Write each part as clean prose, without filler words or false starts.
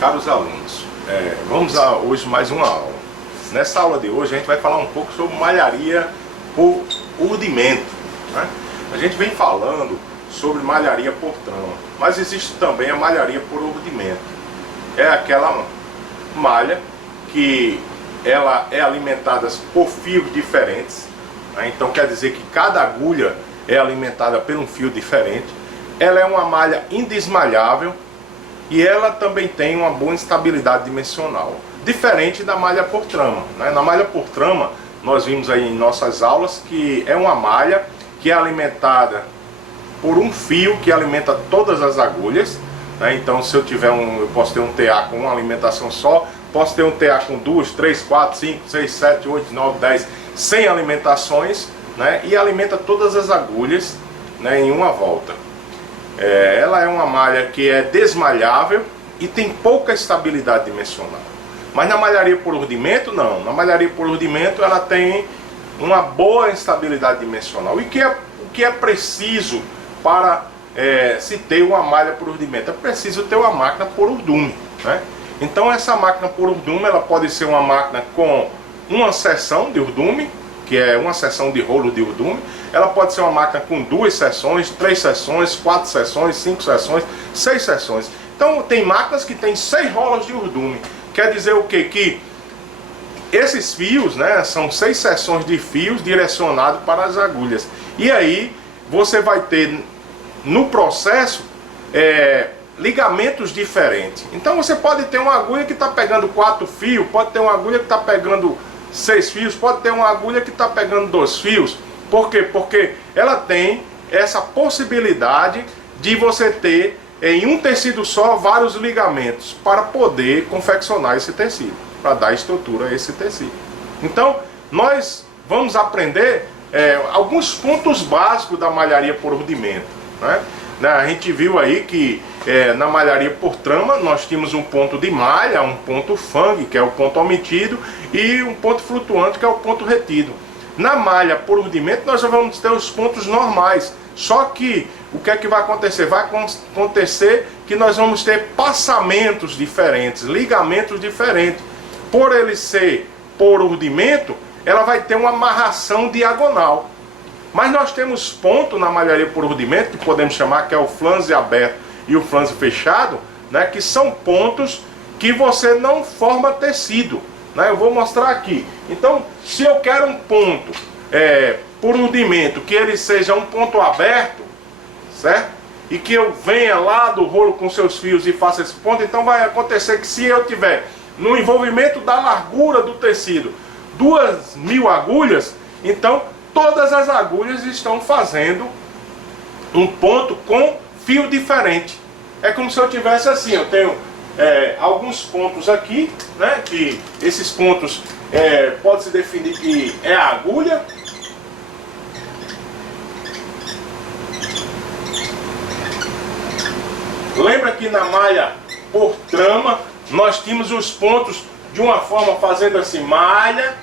Caros alunos, vamos a hoje mais uma aula. Nessa aula de hoje a gente vai falar um pouco sobre malharia por urdimento, né? A gente vem falando sobre malharia por trama, mas existe também a malharia por urdimento. É aquela malha que ela é alimentada por fios diferentes, né? Então quer dizer que cada agulha é alimentada por um fio diferente. Ela é uma malha indesmalhável e ela também tem uma boa estabilidade dimensional, diferente da malha por trama, né? Na malha por trama, nós vimos aí em nossas aulas que é uma malha que é alimentada por um fio que alimenta todas as agulhas, né? Então se eu tiver eu posso ter um TA com uma alimentação só, posso ter um TA com 2, 3, 4, 5, 6, 7, 8, 9, 10, 100 alimentações, né? E alimenta todas as agulhas, né, em uma volta. Ela é uma malha que é desmalhável e tem pouca estabilidade dimensional. Mas na malharia por urdimento, não. Na malharia por urdimento ela tem uma boa estabilidade dimensional. E o que é preciso para se ter uma malha por urdimento? É preciso ter uma máquina por urdume, né? Então essa máquina por urdume ela pode ser uma máquina com uma seção de urdume, que é uma seção de rolo de urdume. Ela pode ser uma máquina com 2 seções, 3 seções, 4 seções, 5 seções, 6 seções. Então tem máquinas que tem 6 rolos de urdume. Quer dizer o quê? Que esses fios, né, são 6 seções de fios direcionados para as agulhas. E aí você vai ter no processo ligamentos diferentes. Então você pode ter uma agulha que está pegando 4 fios, pode ter uma agulha que está pegando 6 fios, pode ter uma agulha que está pegando 2 fios. Por quê? Porque ela tem essa possibilidade de você ter em um tecido só vários ligamentos para poder confeccionar esse tecido, para dar estrutura a esse tecido. Então nós vamos aprender alguns pontos básicos da malharia por urdimento, né? A gente viu aí que na malharia por trama nós tínhamos um ponto de malha, um ponto fangue, que é o ponto omitido, e um ponto flutuante, que é o ponto retido. Na malha por urdimento nós vamos ter os pontos normais, só que o que é que vai acontecer? Vai acontecer que nós vamos ter passamentos diferentes, ligamentos diferentes. Por ele ser por urdimento, ela vai ter uma amarração diagonal. Mas nós temos ponto na malharia por urdimento, que podemos chamar que é o flanze aberto e o flanze fechado, né, que são pontos que você não forma tecido, né? Eu vou mostrar aqui. Então, se eu quero um ponto por urdimento, que ele seja um ponto aberto, certo? E que eu venha lá do rolo com seus fios e faça esse ponto, então vai acontecer que se eu tiver no envolvimento da largura do tecido 2.000 agulhas, então todas as agulhas estão fazendo um ponto com fio diferente. É como se eu tivesse assim, eu tenho alguns pontos aqui, né, que esses pontos pode-se definir que é a agulha. Lembra que na malha por trama nós tínhamos os pontos de uma forma fazendo assim, malha,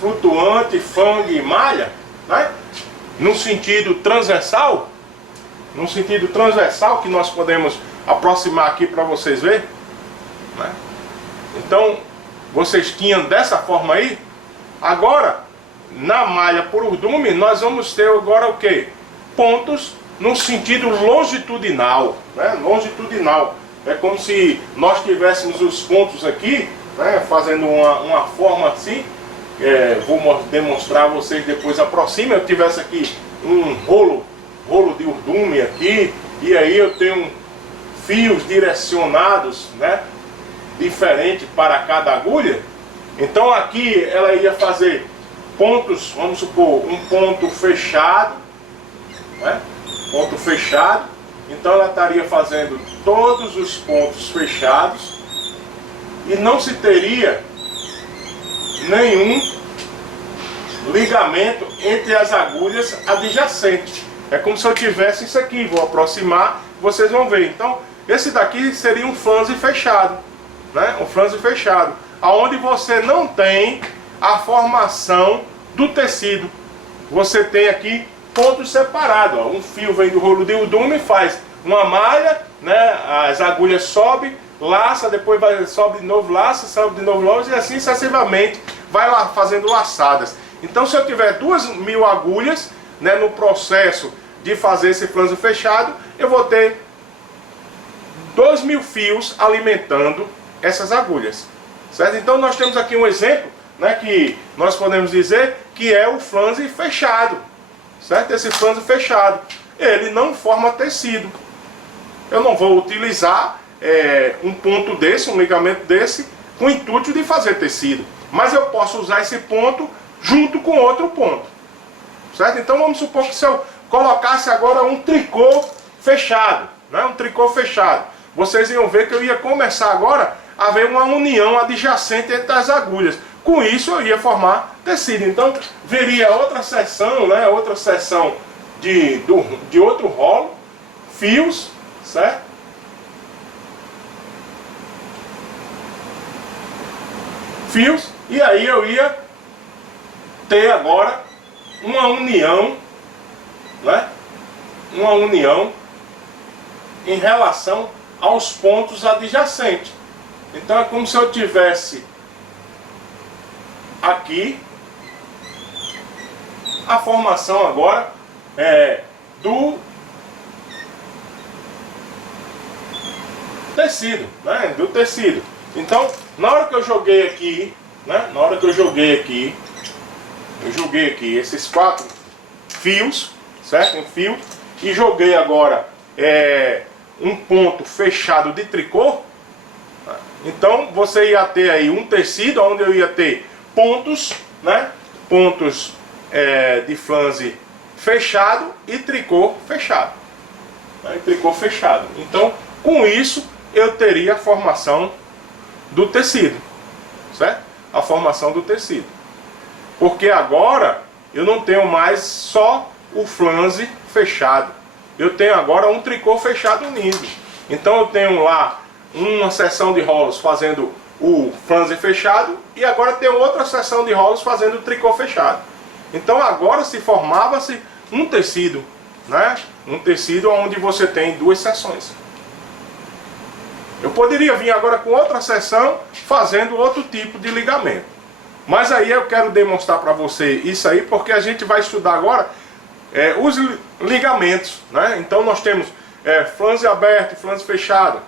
flutuante, fangue e malha, né? No sentido transversal, que nós podemos aproximar aqui para vocês verem, né? Então vocês tinham dessa forma aí. Agora na malha por urdume nós vamos ter agora o que? Pontos no sentido longitudinal, né? Longitudinal. É como se nós tivéssemos os pontos aqui, né, fazendo uma forma assim. Vou demonstrar a vocês depois, aproxima. Eu tivesse aqui um rolo de urdume aqui, e aí eu tenho fios direcionados, né, diferente para cada agulha. Então aqui ela ia fazer pontos, vamos supor, um ponto fechado, né, ponto fechado. Então ela estaria fazendo todos os pontos fechados e não se teria nenhum ligamento entre as agulhas adjacentes. É como se eu tivesse isso aqui. Vou aproximar, vocês vão ver. Então esse daqui seria um flanze fechado, né? Um flanze fechado, aonde você não tem a formação do tecido. Você tem aqui pontos separados, ó. Um fio vem do rolo de urdume e faz uma malha, né? As agulhas sobem, laça, depois sobe de novo, laça, sobe de novo, laça, e assim sucessivamente vai lá fazendo laçadas. Então, se eu tiver 2.000 agulhas, né, no processo de fazer esse flanzo fechado, eu vou ter 2.000 fios alimentando essas agulhas, certo? Então nós temos aqui um exemplo, né, que nós podemos dizer que é o flanze fechado, certo? Esse flanze fechado, ele não forma tecido. Eu não vou utilizar um ponto desse, um ligamento desse, com o intuito de fazer tecido, mas eu posso usar esse ponto junto com outro ponto, certo? Então vamos supor que se eu colocasse agora um tricô fechado, né, um tricô fechado, vocês iam ver que eu ia começar agora a ver uma união adjacente entre as agulhas. Com isso eu ia formar tecido. Então viria outra seção, né, outra seção de outro rolo, fios, certo? Fios, e aí eu ia ter agora uma união, né? Uma união em relação aos pontos adjacentes. Então é como se eu tivesse aqui a formação agora do tecido, né? Do tecido. Então, na hora que eu joguei aqui, né? Na hora que eu joguei aqui esses 4 fios, certo? Um fio, e joguei agora um ponto fechado de tricô. Então você ia ter aí um tecido onde eu ia ter pontos, né? Pontos de flanze fechado e tricô fechado, né? Tricô fechado. Então com isso eu teria a formação do tecido, certo? A formação do tecido. Porque agora eu não tenho mais só o flanze fechado. Eu tenho agora um tricô fechado unido. Então eu tenho lá uma seção de rolos fazendo o flanze fechado e agora tenho outra seção de rolos fazendo o tricô fechado. Então agora se formava-se um tecido, né? Um tecido onde você tem 2 seções. Eu poderia vir agora com outra seção fazendo outro tipo de ligamento. Mas aí eu quero demonstrar para você isso aí, porque a gente vai estudar agora os ligamentos, né? Então nós temos flanze aberto e flanze fechado,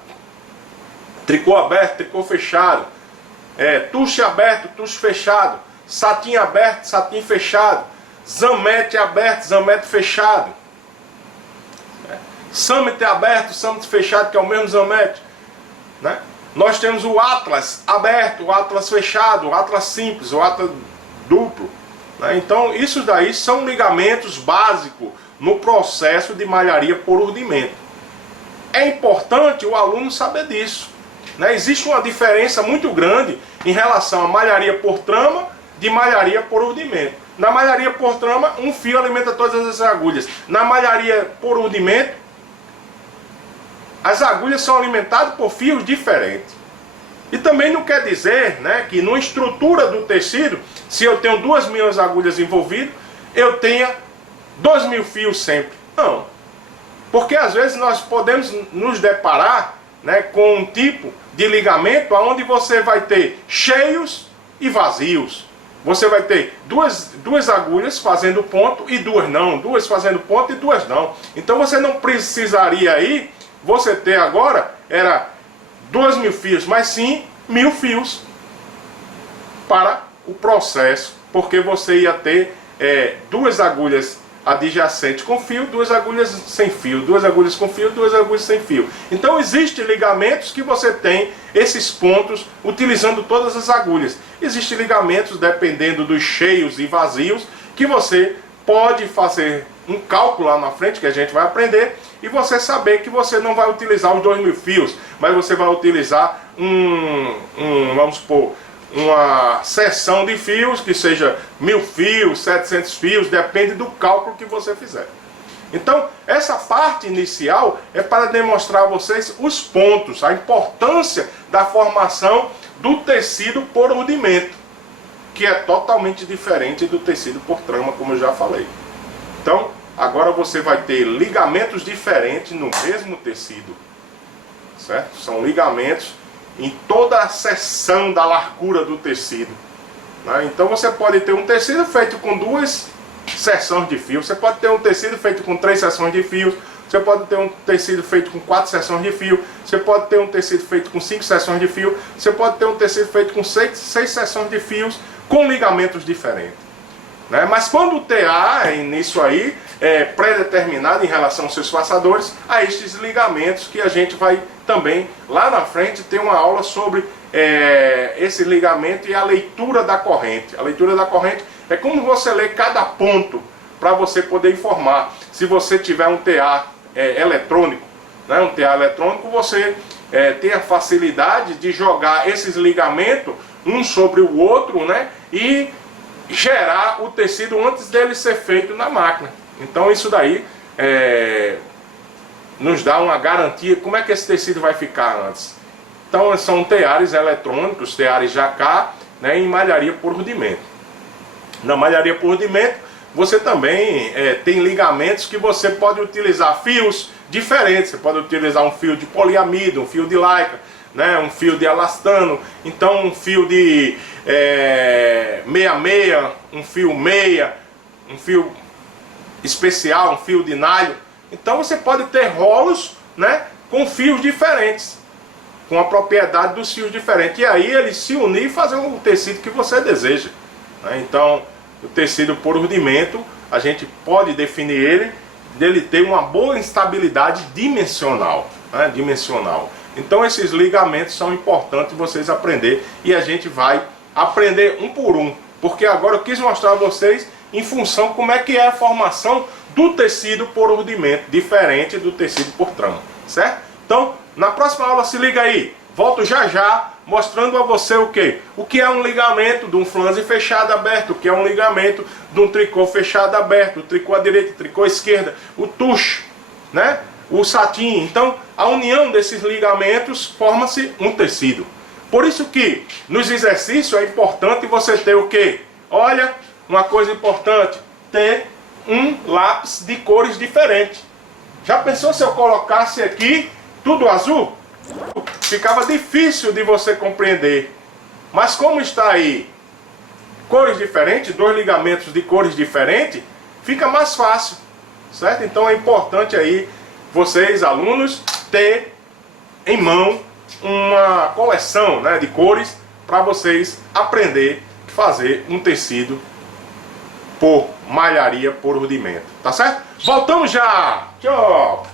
tricô aberto, tricô fechado, tuche aberto, tuche fechado, satim aberto, satim fechado, zamete aberto, zamete fechado, summit aberto, summit fechado, que é o mesmo zamete, né? Nós temos o atlas aberto, o atlas fechado, o atlas simples, o atlas duplo, né? Então isso daí são ligamentos básicos no processo de malharia por urdimento. É importante o aluno saber disso, né? Existe uma diferença muito grande em relação à malharia por trama de malharia por urdimento. Na malharia por trama, um fio alimenta todas as agulhas. Na malharia por urdimento, as agulhas são alimentadas por fios diferentes. E também não quer dizer, né, que na estrutura do tecido, se eu tenho 2.000 agulhas envolvidas, eu tenha 2.000 fios sempre. Não. Porque às vezes nós podemos nos deparar, né, com um tipo de ligamento onde você vai ter cheios e vazios. Você vai ter duas agulhas fazendo ponto e 2 não. 2 fazendo ponto e 2 não. Então você não precisaria aí, você ter agora, era 2.000 fios, mas sim 1.000 fios para o processo. Porque você ia ter 2 agulhas adjacentes com fio, 2 agulhas sem fio, 2 agulhas com fio, 2 agulhas sem fio. Então existem ligamentos que você tem esses pontos utilizando todas as agulhas. Existem ligamentos, dependendo dos cheios e vazios, que você pode fazer um cálculo lá na frente, que a gente vai aprender, e você saber que você não vai utilizar os 2.000 fios, mas você vai utilizar vamos supor, uma seção de fios, que seja 1.000 fios, 700 fios, depende do cálculo que você fizer. Então, essa parte inicial é para demonstrar a vocês os pontos, a importância da formação do tecido por urdimento, que é totalmente diferente do tecido por trama, como eu já falei. Então, agora você vai ter ligamentos diferentes no mesmo tecido, certo? São ligamentos em toda a seção da largura do tecido, né? Então você pode ter um tecido feito com 2 seções de fio, você pode ter um tecido feito com 3 seções de fios, você pode ter um tecido feito com 4 seções de fio, você pode ter um tecido feito com 5 seções de fio, você pode ter um tecido feito com 6 seções de fios, com ligamentos diferentes, né? Mas quando o TA, nisso aí, é pré-determinado em relação aos seus façadores, a estes ligamentos que a gente vai também, lá na frente, ter uma aula sobre esse ligamento e a leitura da corrente. A leitura da corrente é como você lê cada ponto para você poder informar. Se você tiver um TA eletrônico, né, um TA eletrônico, você tem a facilidade de jogar esses ligamentos um sobre o outro, né, e gerar o tecido antes dele ser feito na máquina. Então isso daí nos dá uma garantia como é que esse tecido vai ficar antes. Então são teares eletrônicos, teares Jacquard, né, em malharia por rudimento. Na malharia por rudimento você também tem ligamentos que você pode utilizar fios diferentes. Você pode utilizar um fio de poliamido, um fio de lycra, né, um fio de elastano, então um fio de 66, um fio meia, um fio especial, um fio de nylon. Então você pode ter rolos, né, com fios diferentes, com a propriedade dos fios diferentes, e aí eles se unir e fazer um tecido que você deseja, né? Então o tecido por rudimento, a gente pode definir dele ter uma boa instabilidade dimensional, né, dimensional. Então esses ligamentos são importantes vocês aprenderem, e a gente vai aprender um por um, porque agora eu quis mostrar a vocês em função como é que é a formação do tecido por rudimento, diferente do tecido por trama, certo? Então, na próxima aula, se liga aí, volto já já mostrando a você o que? O que é um ligamento de um flanze fechado aberto, o que é um ligamento de um tricô fechado aberto, o tricô à direita, o tricô à esquerda, o tucho, né? O satin. Então, a união desses ligamentos forma-se um tecido. Por isso que nos exercícios é importante você ter o que? Olha, uma coisa importante, ter um lápis de cores diferentes. Já pensou se eu colocasse aqui tudo azul? Ficava difícil de você compreender. Mas como está aí cores diferentes, 2 ligamentos de cores diferentes, fica mais fácil, certo? Então é importante aí vocês, alunos, ter em mão uma coleção, né, de cores para vocês aprender a fazer um tecido por malharia por rudimento, tá certo? Voltamos já! Tchau!